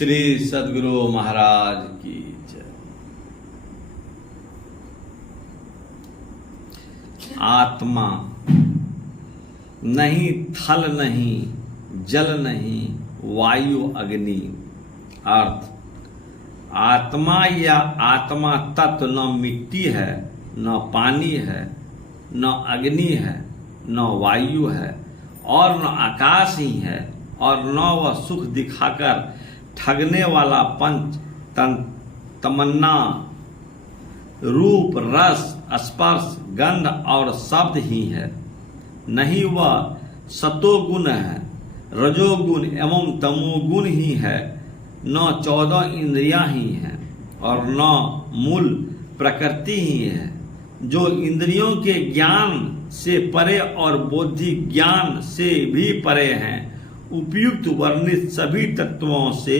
श्री सद्गुरु महाराज की जय। आत्मा नहीं थल नहीं जल नहीं वायु अग्नि। अर्थ, आत्मा या आत्मा तत्व न मिट्टी है, न पानी है, न अग्नि है, न वायु है और न आकाश ही है, और न वह सुख दिखाकर ठगने वाला पंच तमन्ना रूप रस स्पर्श गंध और शब्द ही है। नहीं वह सतोगुण है, रजोगुण एवं तमोगुण ही है, न 14 इंद्रियां ही हैं और न मूल प्रकृति ही है, जो इंद्रियों के ज्ञान से परे और बुद्धि ज्ञान से भी परे हैं। उपयुक्त वर्णित सभी तत्वों से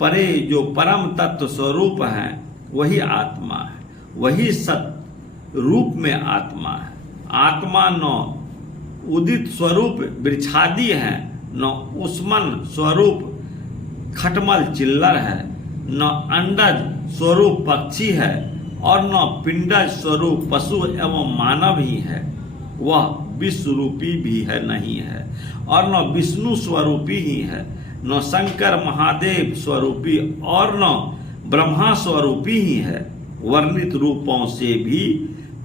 परे जो परम तत्व स्वरूप है वही आत्मा है, वही सत रूप में आत्मा है। आत्मा न उदित स्वरूप वृक्षादि है, न उष्मन स्वरूप खटमल चिल्लर है, न अंडज स्वरूप पक्षी है और न पिंडज स्वरूप पशु एवं मानव ही है। वह विश्वरूपी भी है नहीं है और न विष्णु स्वरूपी ही है, न शंकर महादेव स्वरूपी और न ब्रह्मा स्वरूपी ही है। वर्णित रूपों से भी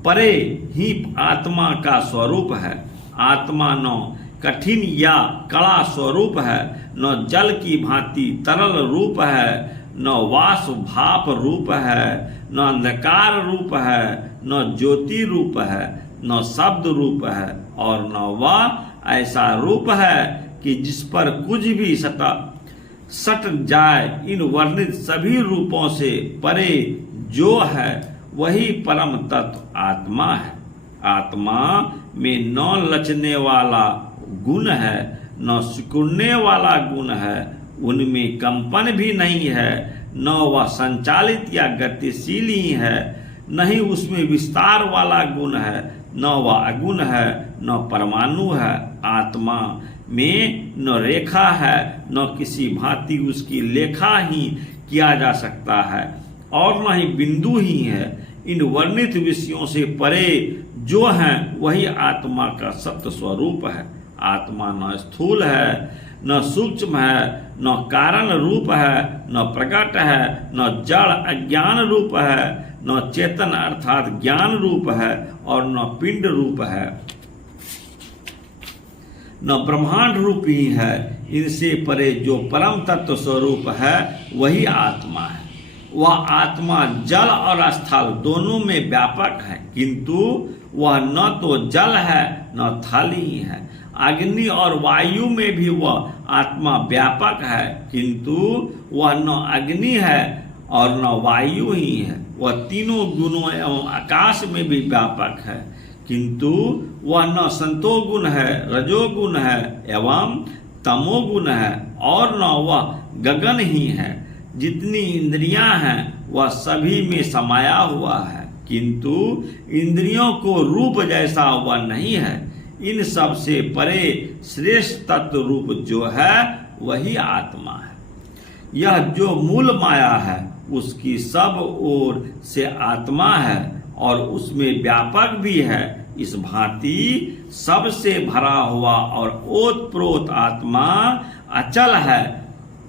परे ही आत्मा का स्वरूप है। आत्मा न कठिन या कड़ा स्वरूप है, न जल की भांति तरल रूप है, न वाष्प भाप रूप है, न अंधकार रूप है, न ज्योति रूप है, न शब्द रूप है और न वह ऐसा रूप है कि जिस पर कुछ भी सट जाए। इन वर्णित सभी रूपों से परे जो है वही परम तत्व आत्मा है। आत्मा में न लचने वाला गुण है, न सिकुड़ने वाला गुण है, उनमें कंपन भी नहीं है, न वह संचालित या गतिशील ही है, नहीं उसमें विस्तार वाला गुण है, न वह अगुण है, न परमाणु है। आत्मा में न रेखा है, न किसी भांति उसकी लेखा ही किया जा सकता है और न ही बिंदु ही है। इन वर्णित विषयों से परे जो है वही आत्मा का सत्य स्वरूप है। आत्मा न स्थूल है, न सूक्ष्म है, न कारण रूप है, न प्रकट है, न जड़ अज्ञान रूप है, न चेतन अर्थात ज्ञान रूप है और न पिंड रूप है, न ब्रह्मांड रूप ही है। इनसे परे जो परम तत्व स्वरूप है वही आत्मा है। वह आत्मा जल और स्थल दोनों में व्यापक है, किंतु वह न तो जल है न थल ही है। अग्नि और वायु में भी वह आत्मा व्यापक है, किंतु वह न अग्नि है और न वायु ही है। वह तीनों गुणों एवं आकाश में भी व्यापक है, किंतु वह न संतोगुण है, रजोगुण है एवं तमोगुण है और न वह गगन ही है। जितनी इंद्रियां हैं वह सभी में समाया हुआ है, किंतु इंद्रियों को रूप जैसा वह नहीं है। इन सब से परे श्रेष्ठ तत्व रूप जो है वही आत्मा है। यह जो मूल माया है उसकी सब ओर से आत्मा है और उसमें व्यापक भी है। इस भांति सबसे भरा हुआ और ओतप्रोत आत्मा अचल है।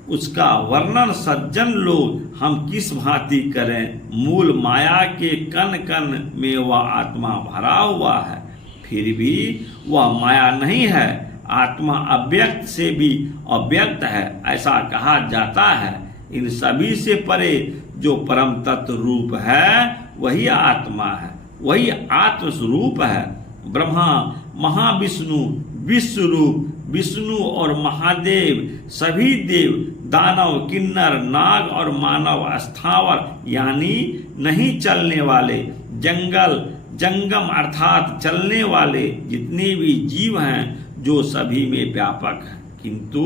उसका वर्णन सज्जन लोग हम किस भांति करें। मूल माया के कण कण में वह आत्मा भरा हुआ है, फिर भी वह माया नहीं है। आत्मा अव्यक्त से भी अव्यक्त है ऐसा कहा जाता है। इन सभी से परे जो परम तत्व रूप है वही आत्मा है, वही आत्म स्वरूप है। ब्रह्मा महाविष्णु विश्व रूप विष्णु और महादेव सभी देव दानव किन्नर नाग और मानव स्थावर यानी नहीं चलने वाले जंगल जंगम अर्थात चलने वाले जितने भी जीव हैं जो सभी में व्यापक है, किंतु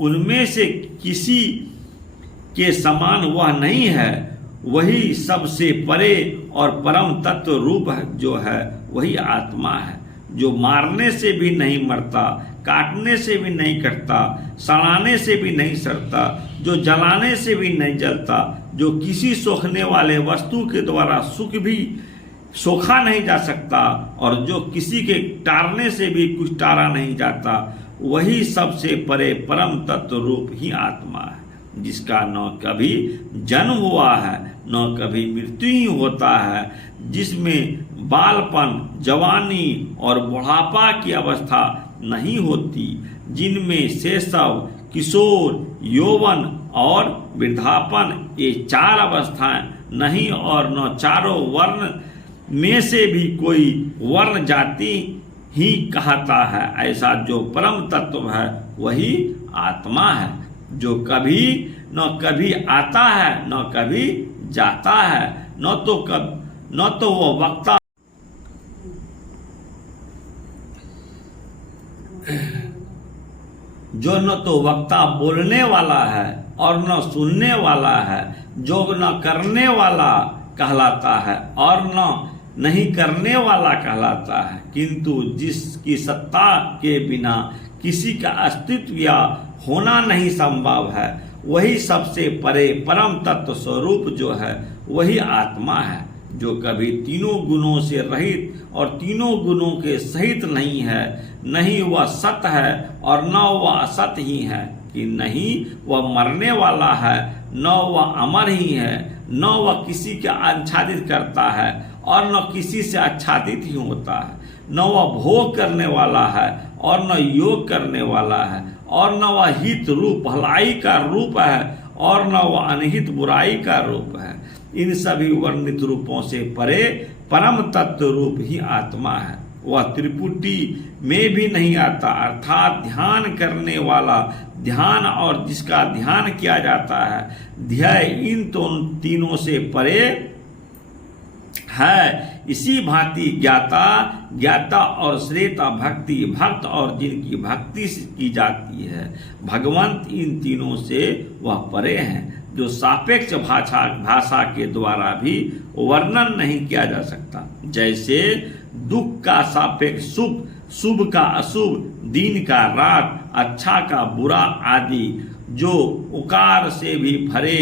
उनमें से किसी के समान वह नहीं है। वही सबसे परे और परम तत्व रूप जो है वही आत्मा है, जो मारने से भी नहीं मरता, काटने से भी नहीं कटता, सड़ाने से भी नहीं सड़ता, जो जलाने से भी नहीं जलता, जो किसी सोखने वाले वस्तु के द्वारा सुख भी सोखा नहीं जा सकता, और जो किसी के टारने से भी कुछ टारा नहीं जाता, वही सबसे परे परम तत्व रूप ही आत्मा है, जिसका न कभी जन्म हुआ है न कभी मृत्यु ही होता है, जिसमें बालपन, जवानी और बुढ़ापा की अवस्था नहीं होती, जिनमें शैशव, किशोर, यौवन और वृद्धापन ये चार अवस्थाएं नहीं, और न चारों वर्ण में से भी कोई वर्ण जाति ही कहता है। ऐसा जो परम तत्व है वही आत्मा है, जो कभी न कभी आता है न कभी जाता है, न तो वो वक्ता जो न तो वक्ता बोलने वाला है और न सुनने वाला है, जो न करने वाला कहलाता है और न नहीं करने वाला कहलाता है, किंतु जिसकी सत्ता के बिना किसी का अस्तित्व या होना नहीं संभव है, वही सबसे परे परम तत्व स्वरूप जो है वही आत्मा है, जो कभी तीनों गुणों से रहित और तीनों गुणों के सहित नहीं है। नहीं वह सत है और न वह असत ही है, कि नहीं वह मरने वाला है न वह अमर ही है, न वह किसी के आच्छादित करता है और न किसी से आच्छादित ही होता है, न वह भोग करने वाला है और न योग करने वाला है, और न वह हित रूप भलाई का रूप है और न वह अनहित बुराई का रूप है। इन सभी वर्णित रूपों से परे परम तत्व रूप ही आत्मा है। वह त्रिपुटी में भी नहीं आता, अर्थात ध्यान करने वाला ध्यान और जिसका ध्यान किया जाता है, ध्येय इन तीनों से परे है। इसी भांति ज्ञाता, ज्ञाता और श्रेता, भक्ति, भक्त और जिनकी भक्ति की जाती है, भगवंत, इन तीनों से वह परे हैं, जो सापेक्ष भाषा के द्वारा भी वर्णन नहीं किया जा सकता। जैसे दुख का सापेक्ष सुख, शुभ का अशुभ, दिन का रात, अच्छा का बुरा आदि, जो उकार से भी भरे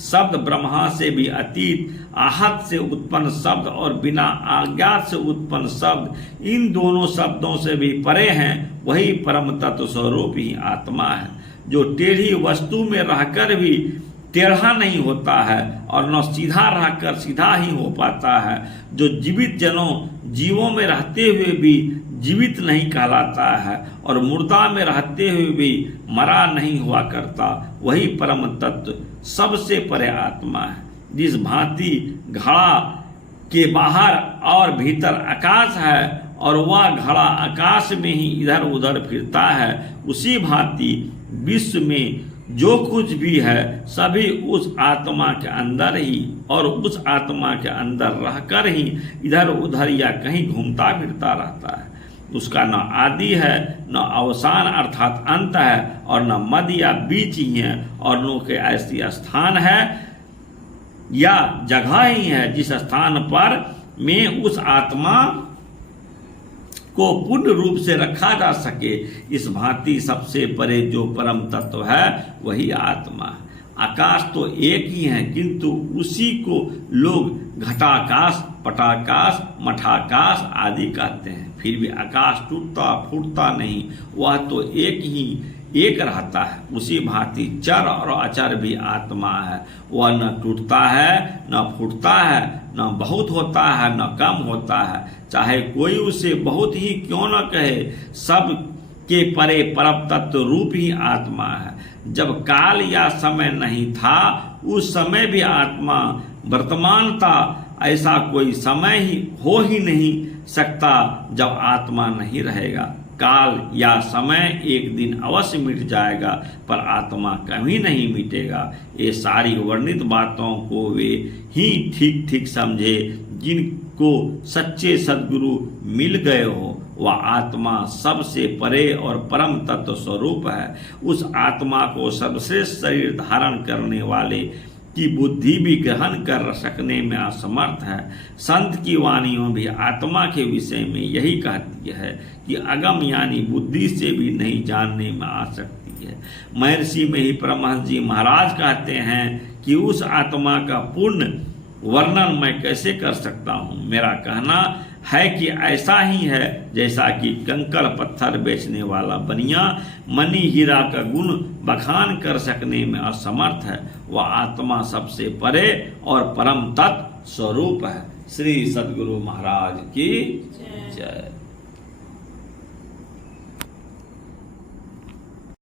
शब्द, ब्रह्मा से भी अतीत, आहत से उत्पन्न शब्द और बिना आज्ञात से उत्पन्न शब्द, इन दोनों शब्दों से भी परे हैं, वही परम तत्व स्वरूप ही आत्मा है, जो टेढ़ी वस्तु में रहकर भी टेढ़ा नहीं होता है और न सीधा रहकर सीधा ही हो पाता है, जो जीवित जीवों में रहते हुए भी जीवित नहीं कहलाता है और मुर्दा में रहते हुए भी मरा नहीं हुआ करता, वही परम तत्व सबसे परे आत्मा है। जिस भांति घड़ा के बाहर और भीतर आकाश है और वह घड़ा आकाश में ही इधर उधर फिरता है, उसी भांति विश्व में जो कुछ भी है सभी उस आत्मा के अंदर ही और उस आत्मा के अंदर रहकर ही इधर उधर या कहीं घूमता फिरता रहता है। उसका न आदि है न अवसान अर्थात अंत है और न मध्य या बीच ही है, और न के ऐसी स्थान है या जगह ही है जिस स्थान पर में उस आत्मा को पूर्ण रूप से रखा जा सके। इस भांति सबसे परे जो परम तत्व है वही आत्मा है। आकाश तो एक ही है, किंतु उसी को लोग घटाकाश, पटाकाश, मठाकाश आदि कहते हैं। फिर भी आकाश टूटता फूटता नहीं, वह तो एक रहता है। उसी भांति चर और अचर भी आत्मा है, वह न टूटता है न फूटता है, न बहुत होता है न कम होता है, चाहे कोई उसे बहुत ही क्यों न कहे, सब के परे परम तत्व रूप ही आत्मा है। जब काल या समय नहीं था उस समय भी आत्मा वर्तमान था, ऐसा कोई समय ही हो ही नहीं सकता जब आत्मा नहीं रहेगा। काल या समय एक दिन अवश्य मिट जाएगा, पर आत्मा कभी नहीं मिटेगा। ये सारी वर्णित बातों को वे ही ठीक ठीक समझे जिनको सच्चे सद्गुरु मिल गए हो। वह आत्मा सबसे परे और परम तत्व स्वरूप है। उस आत्मा को सर्वश्रेष्ठ शरीर धारण करने वाले की बुद्धि भी ग्रहण कर सकने में असमर्थ है। संत की वाणियों भी आत्मा के विषय में यही कहती है कि अगम यानी बुद्धि से भी नहीं जानने में आ सकती है। महर्षि में ही परमहंस जी महाराज कहते हैं कि उस आत्मा का पूर्ण वर्णन मैं कैसे कर सकता हूँ। मेरा कहना है कि ऐसा ही है जैसा कि कंकड़ पत्थर बेचने वाला बनिया मणि हीरा का गुण बखान कर सकने में असमर्थ है। वह आत्मा सबसे परे और परम तत्व स्वरूप है। श्री सद्गुरु महाराज की जय।